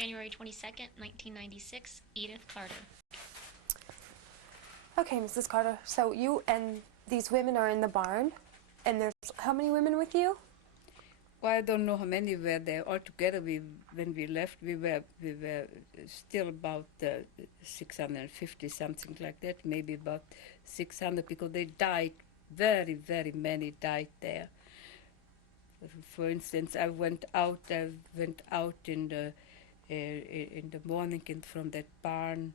January 22nd, 1996, Edith Carter. Okay, Mrs. Carter, so you and these women are in the barn, and there's how many women with you? Well, I don't know how many were there. Altogether, when we left, we were still about 650, something like that, maybe about 600, because they died. Very, very many died there. For instance, I went out in the morning from that barn,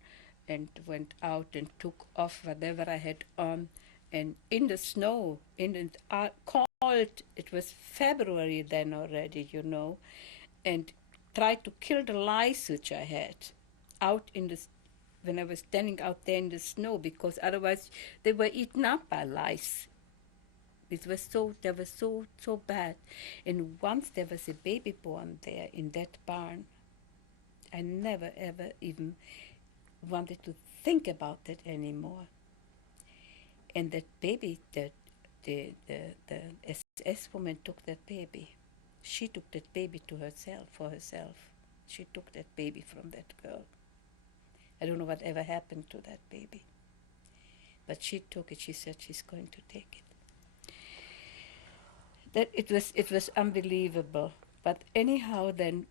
and went out and took off whatever I had on, and in the snow, in the cold, it was February then already, you know, and tried to kill the lice which I had out in the when I was standing out there in the snow, because otherwise they were eaten up by lice. It was so bad. And once there was a baby born there in that barn. I never ever even wanted to think about that anymore. And that baby, the SS woman took that baby. She took that baby to herself, for herself. She took that baby from that girl. I don't know whatever happened to that baby. But she took it. She said she's going to take it. That it was unbelievable. But anyhow, then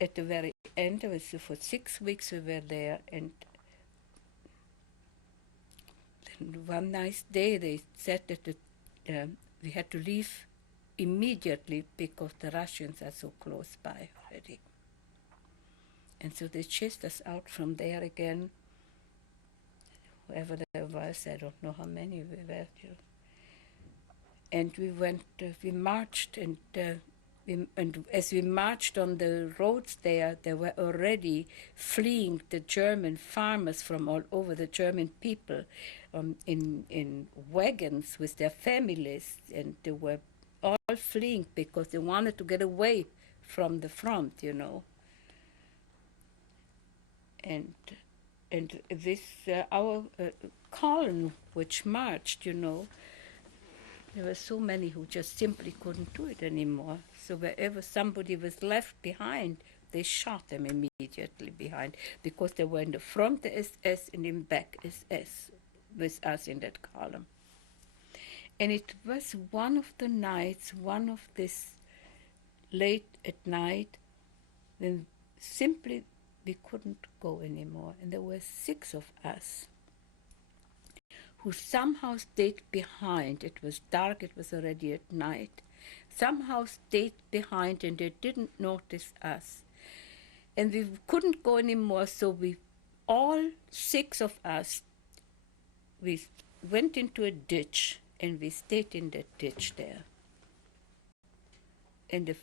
at the very end, it was for 6 weeks we were there, and then one nice day they said that we had to leave immediately because the Russians are so close by already. And so they chased us out from there again. Whoever there was, I don't know how many we were. And we went, we marched, and as we marched on the roads there were already fleeing the German farmers from all over, the German people, in wagons with their families, and they were all fleeing because they wanted to get away from the front, you know. And this, our column which marched, you know, there were so many who just simply couldn't do it anymore. So wherever somebody was left behind, they shot them immediately behind, because they were in the front the SS and in back SS with us in that column. And it was one of the nights, one of this late at night, when simply we couldn't go anymore. And there were 6 of us who somehow stayed behind. It was dark, it was already at night. Somehow stayed behind, and they didn't notice us. And we couldn't go anymore, so we, all 6 of us, we went into a ditch, and we stayed in that ditch there. And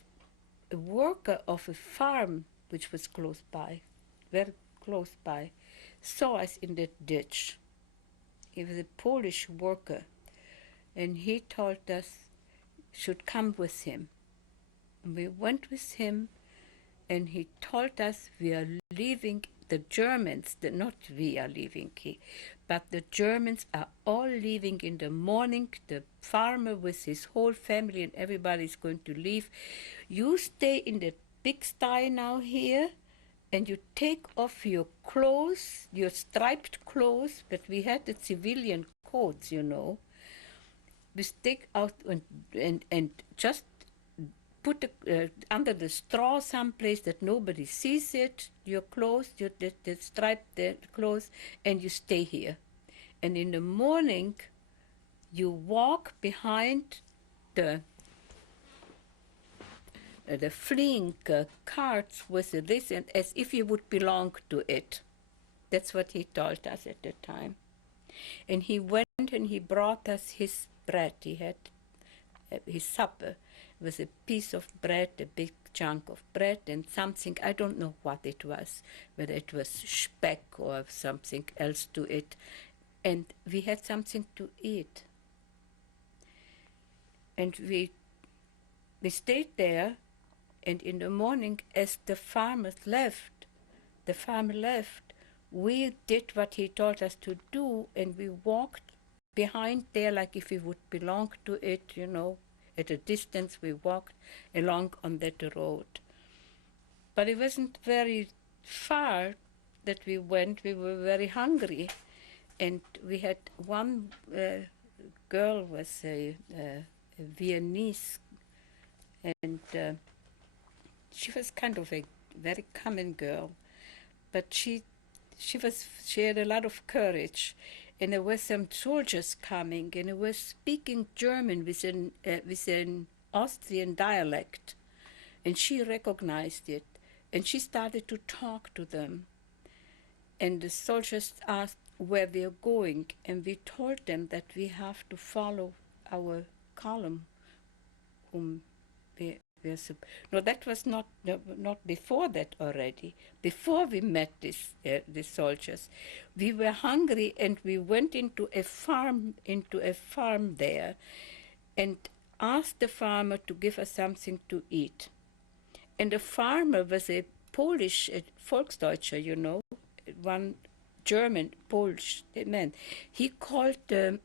a worker of a farm, which was close by, very close by, saw us in that ditch. He was a Polish worker, and he told us should come with him. And we went with him, and he told us we are leaving, the Germans, not we are leaving, but the Germans are all leaving in the morning. The farmer with his whole family and everybody is going to leave. You stay in the pigsty now here, and you take off your clothes, your striped clothes, but we had the civilian coats, you know. We stick out and just put under the straw someplace that nobody sees it, your clothes, the striped clothes, and you stay here. And in the morning, you walk behind the fleeing carts with this, and as if you would belong to it. That's what he told us at the time. And he went and he brought us his bread. He had his supper. It was a piece of bread, a big chunk of bread, and something, I don't know what it was, whether it was speck or something else to it. And we had something to eat. And we stayed there. And in the morning, as the farmer left, we did what he told us to do, and we walked behind there like if we would belong to it, you know. At a distance, we walked along on that road. But it wasn't very far that we went, we were very hungry, and we had one girl was a Viennese, and she was kind of a very common girl, but she had a lot of courage, and there were some soldiers coming, and they were speaking German with an Austrian dialect, and she recognized it, and she started to talk to them, and the soldiers asked where we are going, and we told them that we have to follow our column. No, that was not before that already. Before we met these soldiers, we were hungry, and we went into a farm there, and asked the farmer to give us something to eat. And the farmer was a Polish Volksdeutscher, you know, one German Polish man. He called the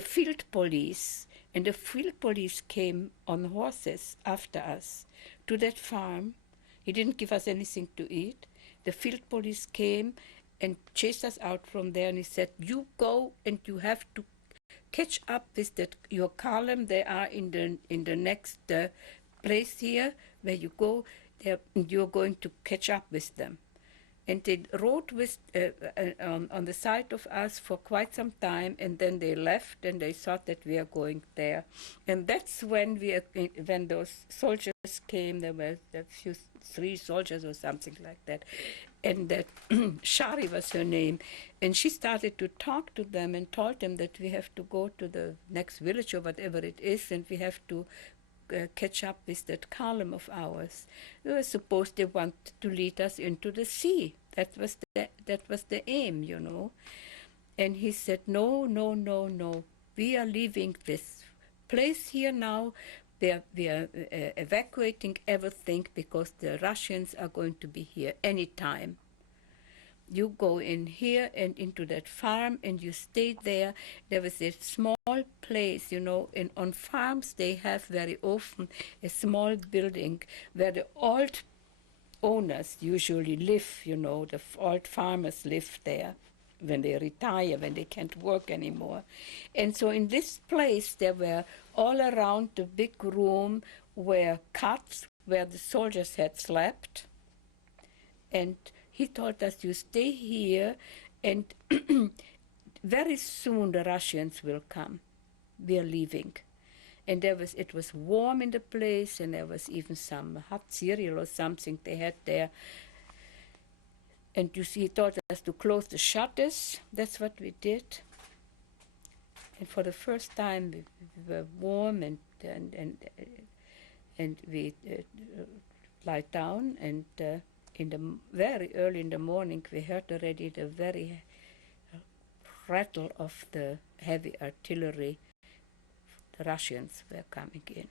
field police. And the field police came on horses after us to that farm. He didn't give us anything to eat. The field police came and chased us out from there, and he said, you go and you have to catch up with your column. They are in the next place here where you go. You're going to catch up with them. And they rode with on the side of us for quite some time, and then they left, and they thought that we are going there. And that's when when those soldiers came. There were three soldiers or something like that, and that Shari was her name, and she started to talk to them and told them that we have to go to the next village or whatever it is, and we have to catch up with that column of ours. They were supposed they wanted to lead us into the sea. That was the aim, you know. And he said, no, no, no, no. We are leaving this place here now. We are evacuating everything because the Russians are going to be here any time. You go in here and into that farm, and you stay there. There was a small place, you know, and on farms they have very often a small building where the old owners usually live, you know, the old farmers live there when they retire, when they can't work anymore. And so in this place there were all around the big room were cots where the soldiers had slept, and he told us, you stay here, and very soon the Russians will come. We are leaving. And it was warm in the place, and there was even some hot cereal or something they had there. And you see, he told us to close the shutters. That's what we did. And for the first time, we were warm, and we lied down, and very early in the morning, we heard already the very rattle of the heavy artillery. The Russians were coming in,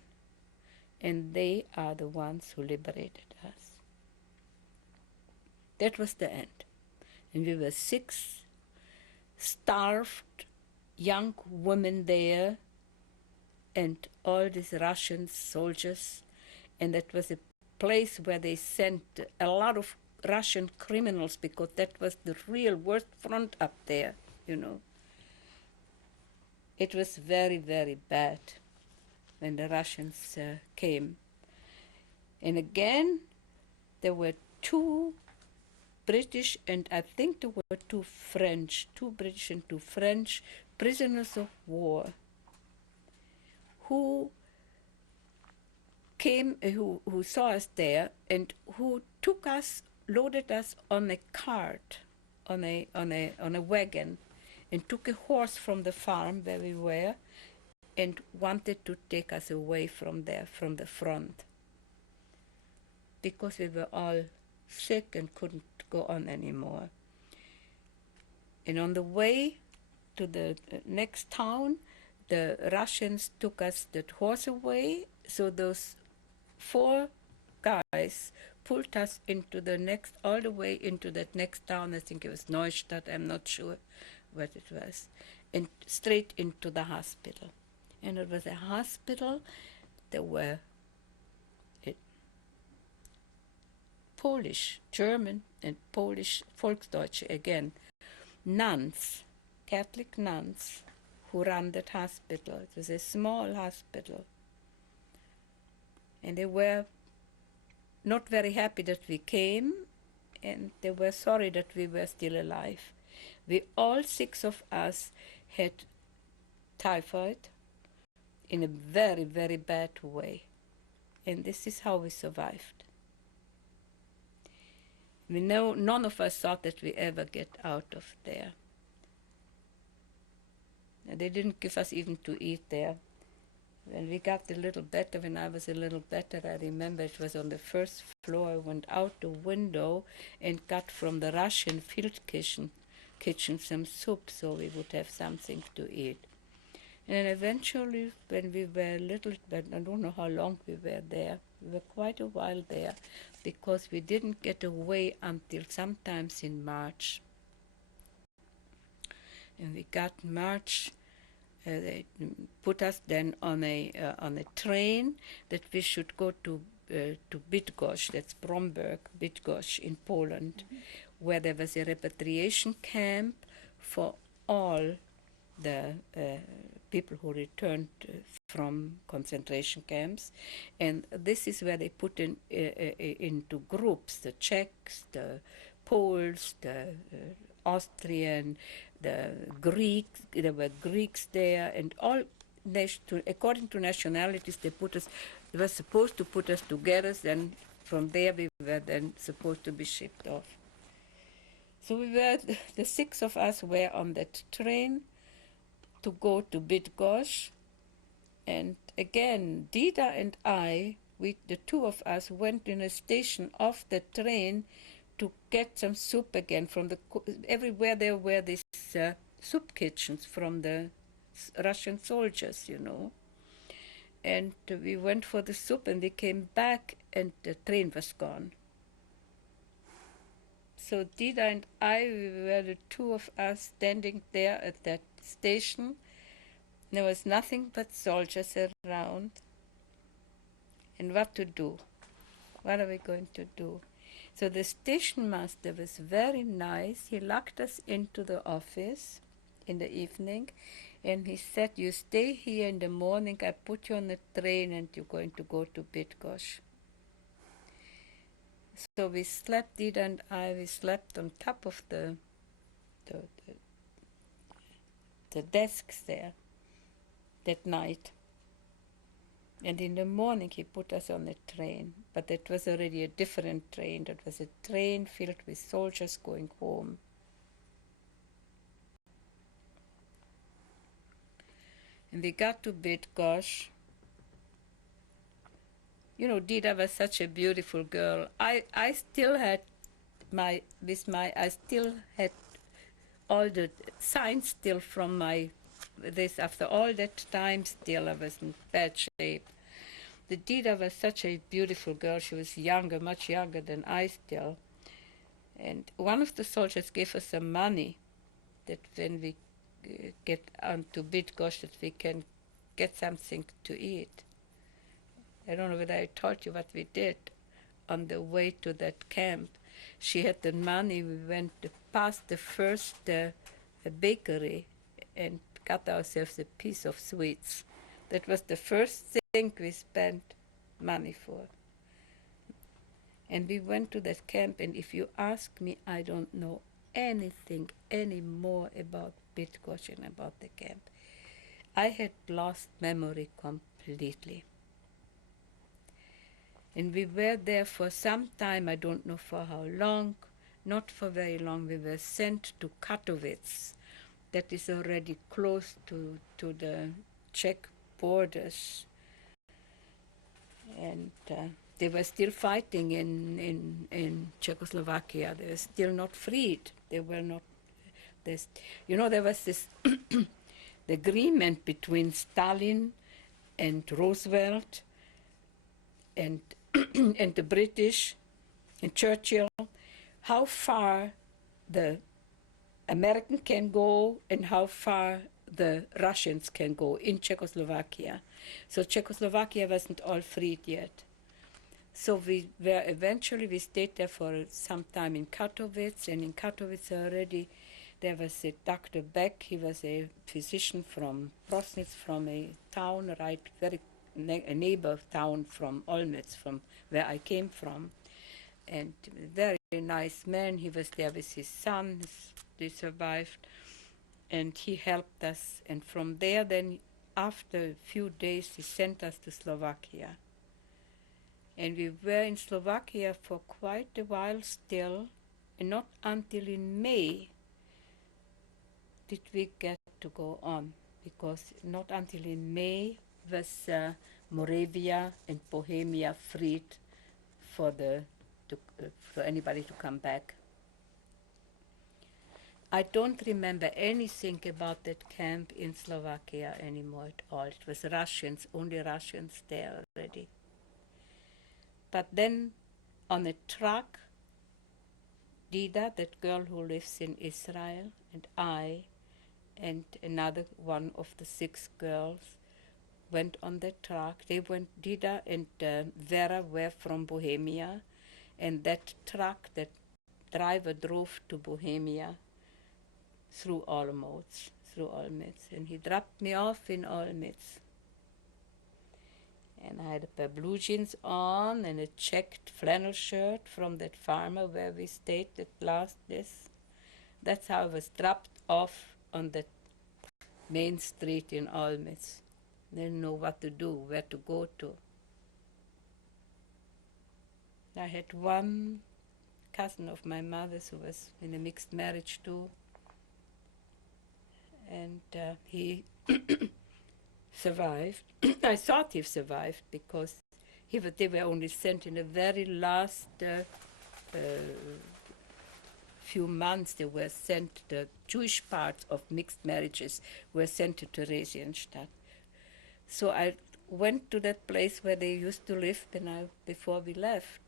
and they are the ones who liberated us. That was the end. And we were 6 starved young women there, and all these Russian soldiers, and that was a place where they sent a lot of Russian criminals, because that was the real worst front up there, you know. It was very, very bad when the Russians came. And again, there were 2 British, and I think there were 2 French, 2 British and 2 French prisoners of war who came, who saw us there, and who took us, loaded us on a cart, on a wagon, and took a horse from the farm where we were, and wanted to take us away from there, from the front, because we were all sick and couldn't go on anymore. And on the way to the next town, the Russians took us that horse away, so those 4 guys pulled us into all the way into that next town. I think it was Neustadt, I'm not sure what it was, and straight into the hospital. And it was a hospital. There were Polish, German and Polish Volksdeutsche again, nuns, Catholic nuns, who ran that hospital. It was a small hospital. And they were not very happy that we came, and they were sorry that we were still alive. We all 6 of us had typhoid in a very, very bad way. And this is how we survived. We know none of us thought that we ever get out of there. And they didn't give us even to eat there. When we got a little better, when I was a little better, I remember it was on the first floor. I went out the window and got from the Russian field kitchen some soup so we would have something to eat. And then eventually, when we were little, but I don't know how long we were there, we were quite a while there, because we didn't get away until sometimes in March. And we got March. They put us then on a train that we should go to Bydgoszcz, that's Bromberg, Bydgoszcz in Poland, where there was a repatriation camp for all the people who returned from concentration camps. And this is where they put into groups the Czechs, the Poles, the Austrian, the Greeks. There were Greeks there, and all according to nationalities, they were supposed to put us together. Then from there we were then supposed to be shipped off. So the 6 of us were on that train to go to Bydgoszcz, and again, Dida and I, the 2 of us, went in a station off the train to get some soup again from everywhere there were these soup kitchens from the Russian soldiers, you know. And we went for the soup, and we came back, and the train was gone. So Dida and I, we were the 2 of us standing there at that station. There was nothing but soldiers around. And what to do? What are we going to do? So the station master was very nice. He locked us into the office in the evening, and he said, you stay here in the morning, I put you on the train, and you're going to go to Bydgoszcz. So we slept, Dida and I, we slept on top of the desks there that night. And in the morning he put us on a train, but it was already a different train. That was a train filled with soldiers going home. And we got to Bydgoszcz. You know, Dida was such a beautiful girl. I still had all the signs still from this. After all that time, still I was in bad shape. The Dida was such a beautiful girl. She was younger, much younger than I still. And one of the soldiers gave us some money that when we get onto Bydgoszcz, that we can get something to eat. I don't know whether I told you what we did on the way to that camp. She had the money. We went past the first bakery and got ourselves a piece of sweets. That was the first thing we spent money for. And we went to that camp, and if you ask me, I don't know anything anymore about Bydgoszcz and about the camp. I had lost memory completely. And we were there for some time, I don't know for how long, not for very long. We were sent to Katowice, that is already close to the Czech borders. And they were still fighting in Czechoslovakia. They were still not freed. They were not, there was this the agreement between Stalin and Roosevelt and and the British and Churchill, how far the American can go and how far the Russians can go in Czechoslovakia. So Czechoslovakia wasn't all freed yet. So we stayed there for some time in Katowice, and in Katowice already there was a Dr. Beck. He was a physician from Prosnitz, from a town a neighbor town from Olmütz, from where I came from, and very nice man. He was there with his son. They survived, and he helped us. And from there, then after a few days, he sent us to Slovakia. And we were in Slovakia for quite a while still, and not until in May did we get to go on, because not until in May was Moravia and Bohemia freed for for anybody to come back. I don't remember anything about that camp in Slovakia anymore at all. It was Russians, only Russians there already. But then on a truck, Dida, that girl who lives in Israel, and I, and another one of the 6 girls, went on the truck. Dida and Vera were from Bohemia, and that truck, that driver drove to Bohemia through Olmütz, and he dropped me off in Olmütz. And I had a pair of blue jeans on and a checked flannel shirt from that farmer where we stayed at last. That's how I was dropped off on the main street in Olmütz. Didn't know what to do, where to go to. I had one cousin of my mother's who was in a mixed marriage too, and he survived. I thought he survived because they were only sent in the very last few months. They were sent, the Jewish parts of mixed marriages were sent to Theresienstadt. So I went to that place where they used to live before we left.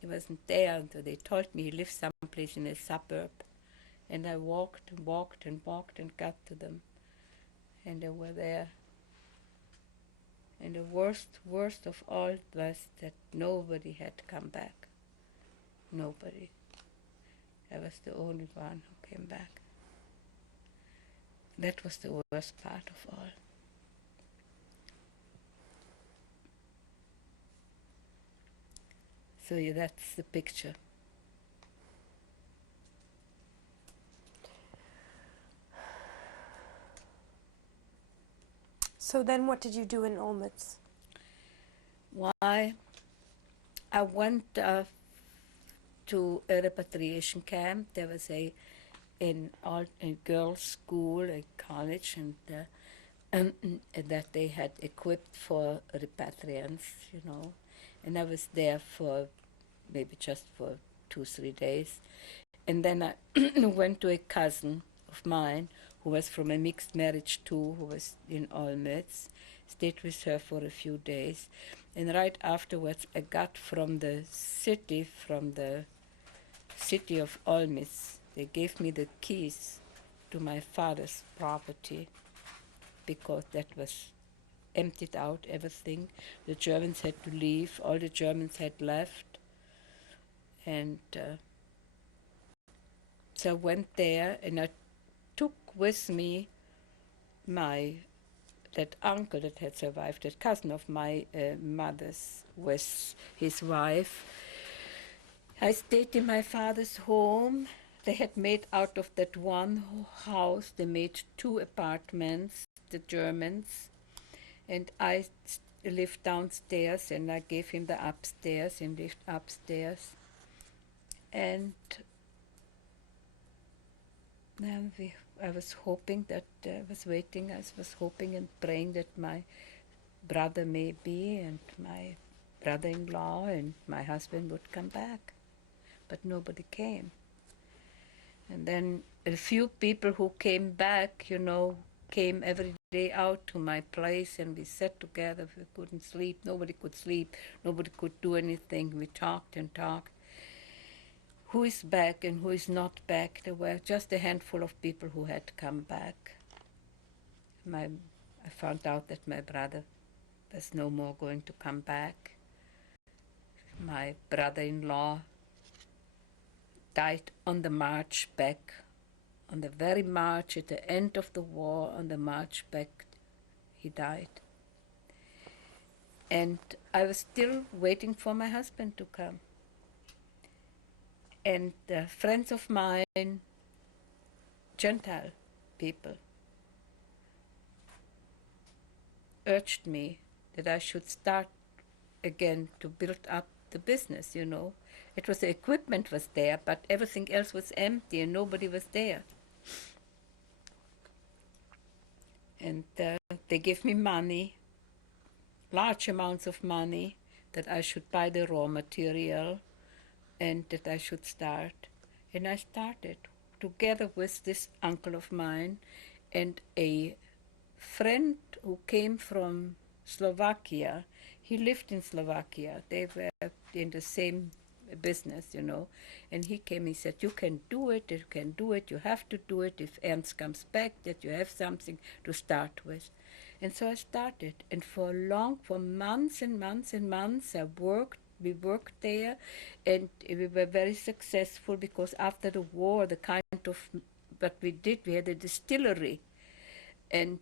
He wasn't there until they told me he lived someplace in a suburb. And I walked and walked and walked and got to them. And they were there. And the worst of all was that nobody had come back. Nobody. I was the only one who came back. That was the worst part of all. So yeah, that's the picture. So then what did you do in Olmütz? Why? I went to a repatriation camp. There was a girls' school, a college, and that they had equipped for repatriants, And I was there for maybe just for 2-3 days. And then I went to a cousin of mine who was from a mixed marriage too, who was in Olmütz, stayed with her for a few days. And right afterwards I got from the city of Olmütz, they gave me the keys to my father's property because that was emptied out, everything. The Germans had to leave, all the Germans had left. And so I went there and I took with me that uncle that had survived, that cousin of my mother's, with his wife. I stayed in my father's home. They had made out of that one house, they made 2 apartments, the Germans, and I lived downstairs and I gave him the upstairs and lived upstairs. And then I was hoping that, I was hoping and praying that my brother maybe and my brother-in-law and my husband would come back. But nobody came. And then a few people who came back, came every day out to my place and we sat together. We couldn't sleep. Nobody could sleep. Nobody could do anything. We talked and talked. Who is back and who is not back? There were just a handful of people who had come back. I found out that my brother was no more going to come back. my brother-in-law died on the march back, on the very march at the end of the war, on the march back, he died. And I was still waiting for my husband to come. And friends of mine, Gentile people, urged me that I should start again to build up the business, you know. It was the equipment was there, but everything else was empty and nobody was there. And they gave me money, large amounts of money, that I should buy the raw material and that I should start. And I started together with this uncle of mine and a friend who came from Slovakia. He lived in Slovakia. They were in the same business, you know. And he came, he said, you can do it, you can do it, you have to do it if Ernst comes back, that you have something to start with. And so I started. And for months and months and months, we worked there, and we were very successful because after the war, the kind of what we did, we had a distillery, and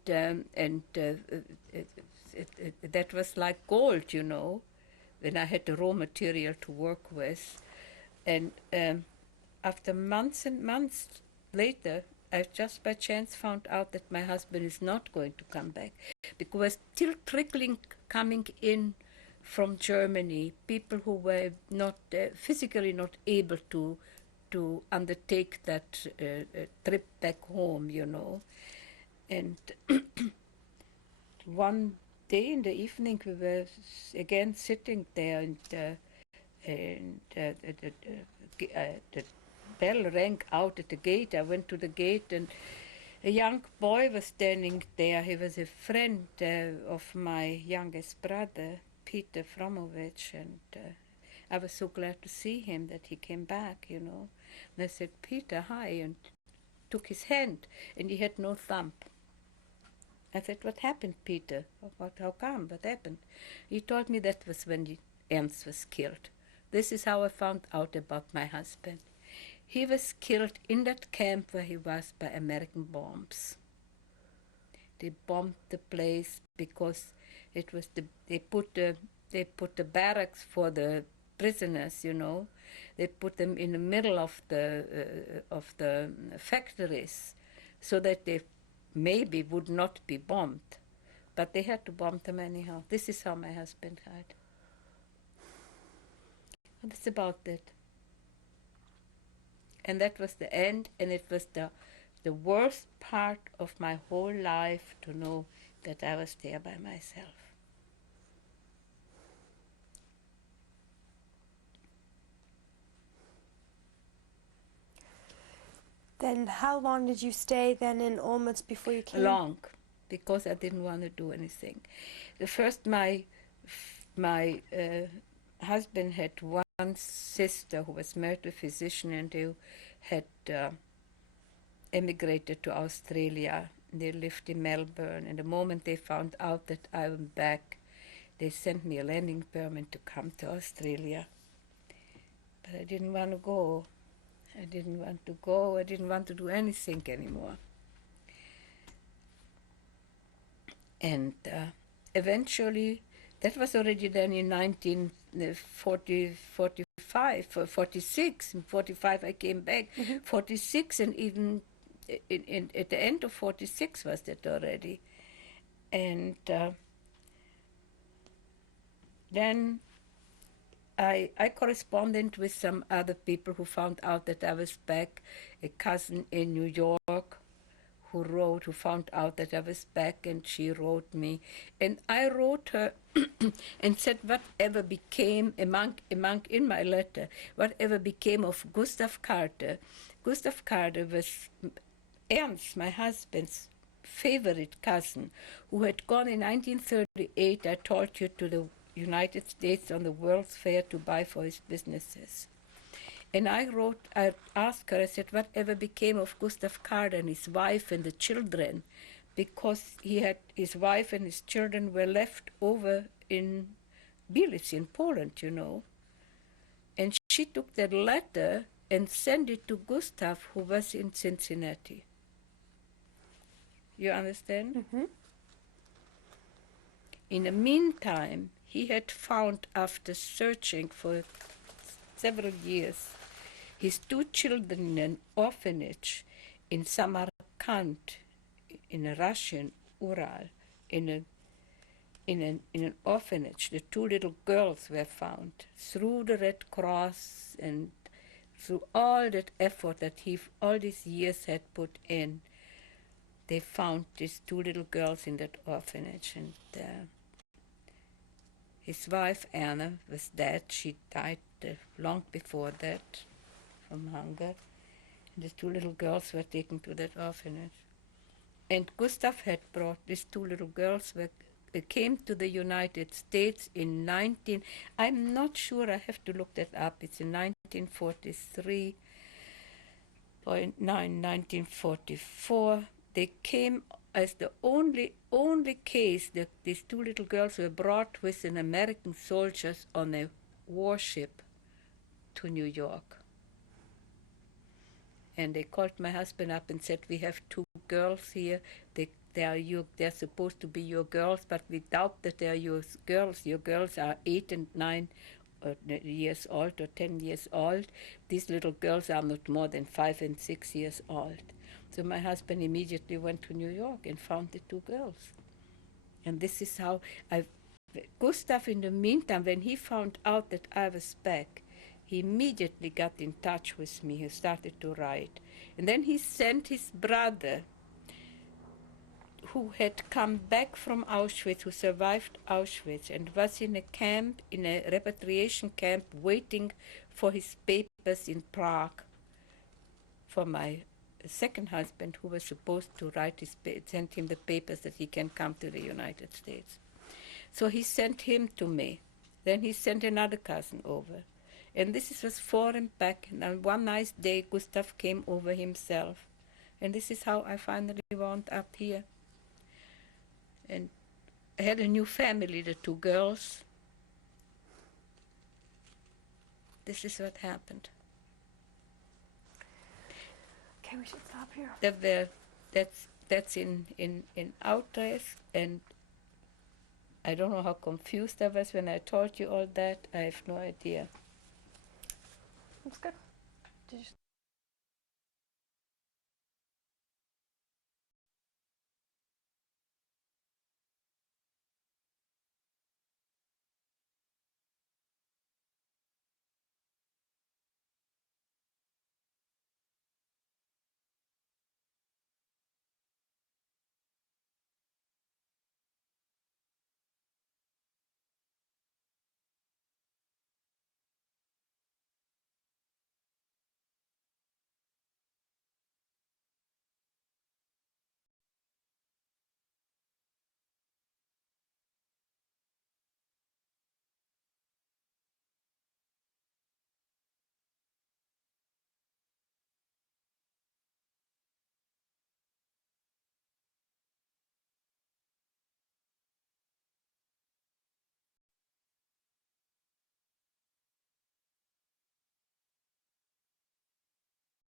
that was like gold, you know, when I had the raw material to work with. And after months and months later, I just by chance found out that my husband is not going to come back, because still coming in from Germany, people who were not physically not able to undertake that trip back home, you know. And one day in the evening, we were again sitting there, and the bell rang out at the gate. I went to the gate, and a young boy was standing there. He was a friend of my youngest brother, Peter Fromovich, and I was so glad to see him that he came back, you know. And I said, Peter, hi, and took his hand, and he had no thumb. I said, what happened, Peter? How come? What happened? He told me that was when Ernst was killed. This is how I found out about my husband. He was killed in that camp where he was by American bombs. They bombed the place because it was they put the barracks for the prisoners, you know. They put them in the middle of the factories so that they maybe would not be bombed, but they had to bomb them anyhow. This is how my husband died. And that's about it. And that was the end, and it was the worst part of my whole life to know that I was there by myself. Then how long did you stay then in Olmutz before you came? Long, because I didn't want to do anything. The first, my husband had one sister who was married to a physician, and they had emigrated to Australia. They lived in Melbourne, and the moment they found out that I was back, they sent me a landing permit to come to Australia. But I didn't want to go. I didn't want to go. I didn't want to do anything anymore. And eventually, that was already then in 1945, 46. In 45 I came back. 46, and even at the end of 46 was that already. And then I corresponded with some other people who found out that I was back. A cousin in New York who found out that I was back, and she wrote me. And I wrote her and said whatever became, in my letter, whatever became of Gustav Carter. Gustav Carter was Ernst, my husband's favorite cousin, who had gone in 1938, I told you, to the United States on the World's Fair to buy for his businesses. And I asked her, I said, whatever became of Gustav Carter and his wife and the children, because his wife and his children were left over in Bielicz in Poland, you know. she took that letter and sent it to Gustav, who was in Cincinnati. You understand? Mm-hmm. In the meantime, he had found, after searching for several years, his 2 children in an orphanage in Samarkand, in a Russian Ural, in an orphanage. The 2 little girls were found through the Red Cross and through all that effort that he all these years had put in. They found these 2 little girls in that orphanage, and his wife Anna was dead. She died long before that from hunger. And the 2 little girls were taken to that orphanage. And Gustav had brought these 2 little girls came to the United States in I'm not sure, I have to look that up. It's in 1943 or 1944. They came as the only case that these 2 little girls were brought with an American soldiers on a warship to New York. And they called my husband up and said, we have 2 girls here. They're supposed to be your girls, but we doubt that they're your girls. Your girls are 8 and 9 years old or 10 years old. These little girls are not more than 5 and 6 years old. So my husband immediately went to New York and found the 2 girls. And this is how Gustav, in the meantime, when he found out that I was back, he immediately got in touch with me. He started to write. And then he sent his brother, who had come back from Auschwitz, who survived Auschwitz, and was in a camp, in a repatriation camp, waiting for his papers in Prague, for my second husband, who was supposed to send him the papers that he can come to the United States. So he sent him to me. Then he sent another cousin over. And this was for and back. And on one nice day, Gustav came over himself. And this is how I finally wound up here. And I had a new family, the 2 girls. This is what happened. Okay, we should stop here. That's in Outreach, and I don't know how confused I was when I told you all that. I have no idea. That's good. Did you